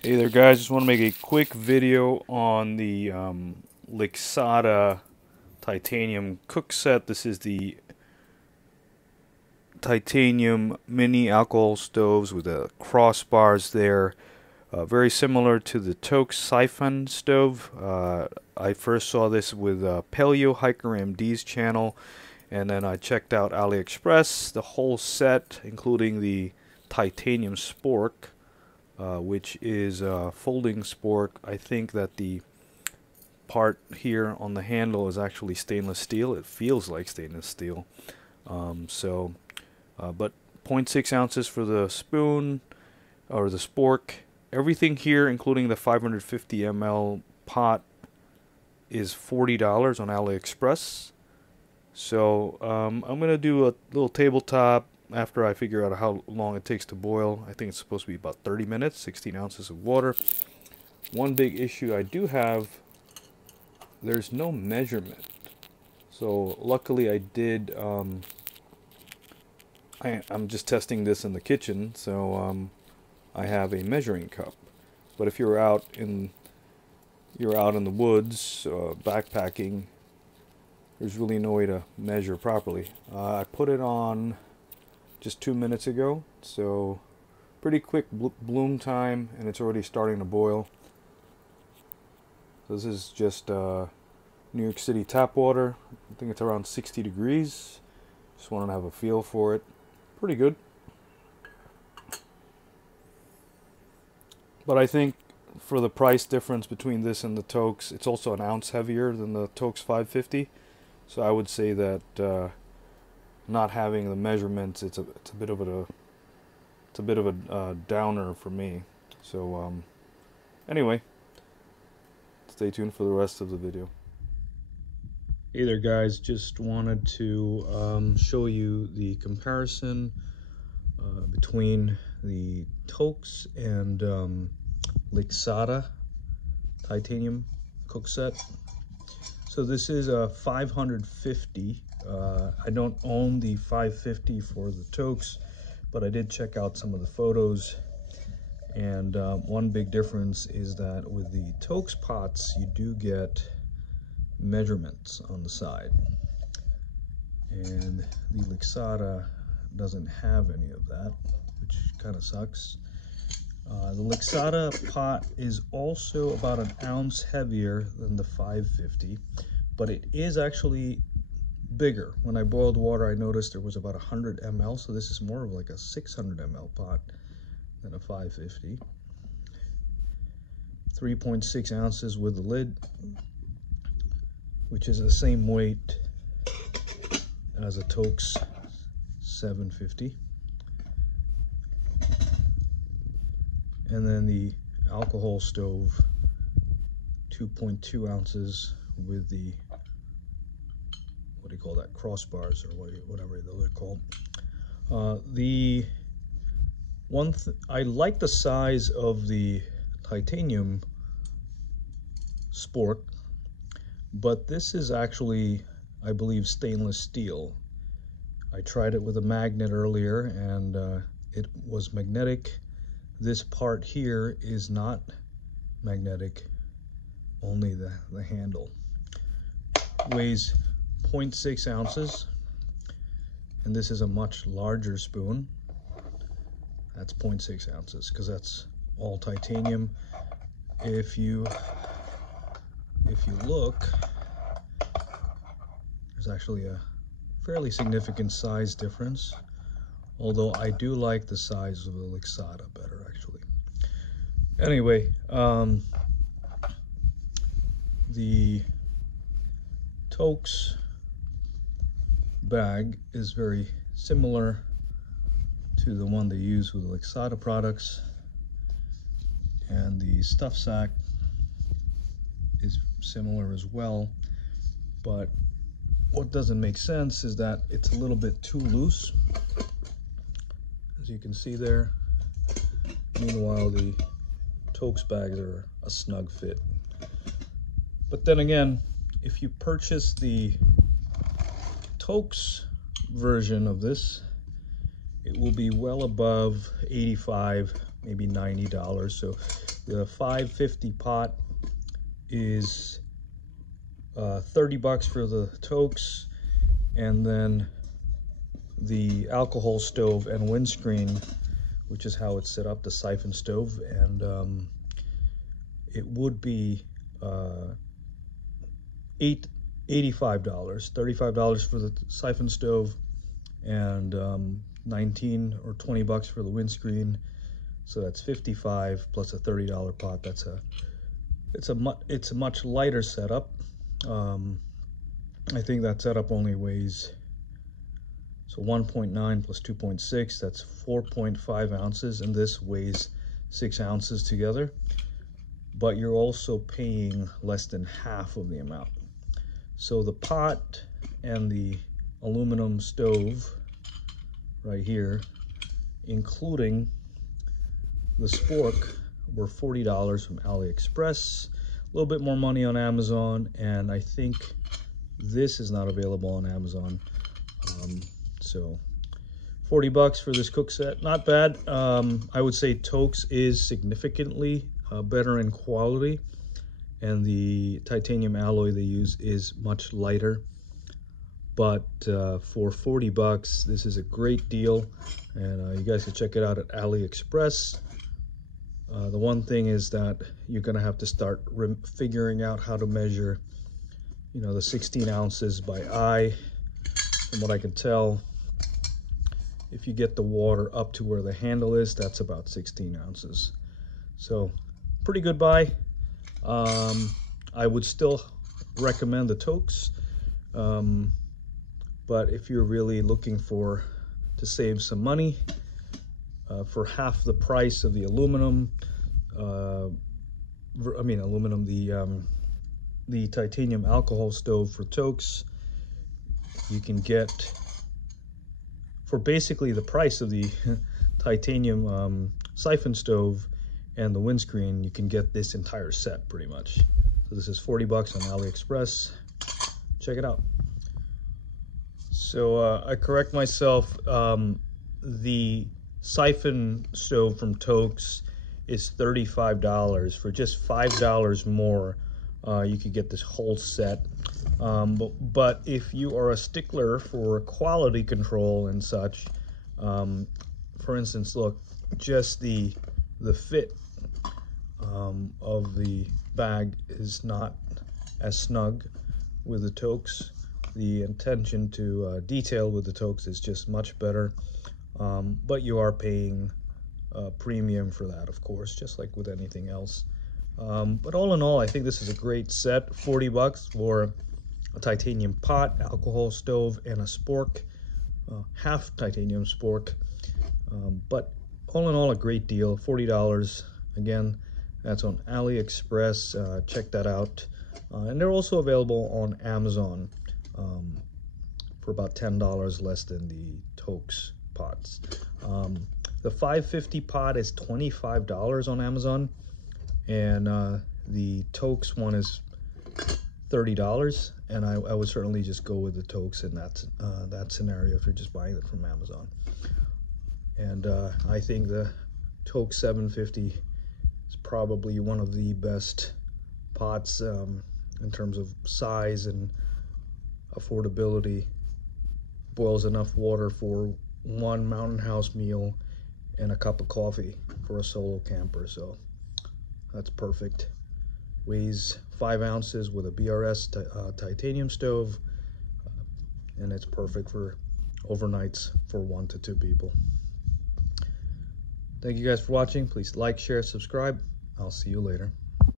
Hey there guys, just want to make a quick video on the Lixada Titanium Cookset. This is the Titanium Mini Alcohot Stoves with the crossbars there. Very similar to the Toaks Siphon stove. I first saw this with Paleo Hiker MD's channel, and then I checked out AliExpress, the whole set, including the Titanium Spork. Which is a folding spork. I think that the part here on the handle is actually stainless steel. It feels like stainless steel. But 0.6 ounces for the spoon or the spork. Everything here, including the 550 ml pot, is $40 on AliExpress. So I'm going to do a little tabletop after I figure out how long it takes to boil. I think it's supposed to be about 30 minutes, 16 ounces of water. One big issue I do have, there's no measurement. So luckily I did, I'm just testing this in the kitchen, so I have a measuring cup. But if you're out in the woods, backpacking, there's really no way to measure properly. I put it on just 2 minutes ago, so pretty quick bloom time, and it's already starting to boil. So this is just New York City tap water. I think it's around 60 degrees. Just want to have a feel for it. Pretty good. But I think for the price difference between this and the Toaks, it's also an ounce heavier than the Toaks 550. So I would say that not having the measurements, it's a bit of a downer for me. So anyway, stay tuned for the rest of the video. Hey there guys, just wanted to show you the comparison between the Toaks and Lixada Titanium Cookset. So this is a 550. I don't own the 550 for the Toaks, but I did check out some of the photos, and one big difference is that with the Toaks pots you do get measurements on the side, and the Lixada doesn't have any of that, which kind of sucks. The Lixada pot is also about an ounce heavier than the 550, but it is actually bigger. When I boiled water, I noticed there was about 100 ml, so this is more of like a 600 ml pot than a 550. 3.6 ounces with the lid, which is the same weight as a Toaks 750. And then the alcohol stove, 2.2 ounces with the, what do you call that, crossbars or whatever they're called. I like the size of the Titanium Spork, but this is actually, I believe, stainless steel. I tried it with a magnet earlier, and it was magnetic. This part here is not magnetic, only the handle. Weighs 0.6 ounces, and this is a much larger spoon. That's 0.6 ounces because that's all titanium. If you look, there's actually a fairly significant size difference, although I do like the size of the Lixada better, actually. Anyway, the Toaks bag is very similar to the one they use with the Lixada products, and the stuff sack is similar as well, but what doesn't make sense is that it's a little bit too loose, as you can see there. Meanwhile, the Toaks bags are a snug fit. But then again, if you purchase the Toaks version of this, it will be well above 85 maybe $90. So the 550 pot is $30 for the Toaks, and then the alcohol stove and windscreen, which is how it's set up, the Siphon stove, and it would be $85, $35 for the Siphon stove, and 19 or 20 bucks for the windscreen. So that's 55 plus a $30 pot. It's a much lighter setup. I think that setup only weighs, so 1.9 plus 2.6, that's 4.5 ounces, and this weighs 6 ounces together. But you're also paying less than half of the amount. So the pot and the aluminum stove right here, including the spork, were $40 from AliExpress. A little bit more money on Amazon, and I think this is not available on Amazon. So 40 bucks for this cook set, not bad. I would say Toaks is significantly better in quality, and the titanium alloy they use is much lighter. But for 40 bucks, this is a great deal, and you guys can check it out at AliExpress. The one thing is that you're gonna have to start figuring out how to measure, you know, the 16 ounces by eye. From what I can tell, if you get the water up to where the handle is, that's about 16 ounces. So pretty good buy. I would still recommend the Toaks, but if you're really looking to save some money, for half the price of the aluminum, the titanium alcohol stove for Toaks, you can get, for basically the price of the titanium siphon stove and the windscreen, you can get this entire set pretty much. So this is 40 bucks on AliExpress. Check it out. So I correct myself. The siphon stove from Toaks is $35. For just $5 more, you could get this whole set. But if you are a stickler for quality control and such, for instance, look, just the fit of the bag is not as snug with the Toaks. The attention to detail with the Toaks is just much better, but you are paying premium for that, of course, just like with anything else. But all in all, I think this is a great set. 40 bucks for a titanium pot, alcohol stove, and a spork, half titanium spork. But all in all, a great deal. $40. Again, that's on AliExpress. Check that out. And they're also available on Amazon for about $10 less than the Toaks pots. The 550 pot is $25 on Amazon, and the Toaks one is $30. And I would certainly just go with the Toaks in that scenario if you're just buying it from Amazon. And I think the Toaks 750 is probably one of the best pots in terms of size and affordability. Boils enough water for one mountain house meal and a cup of coffee for a solo camper, so that's perfect. Weighs 5 ounces with a BRS titanium stove, and it's perfect for overnights for 1 to 2 people. Thank you guys for watching. Please like, share, subscribe. I'll see you later.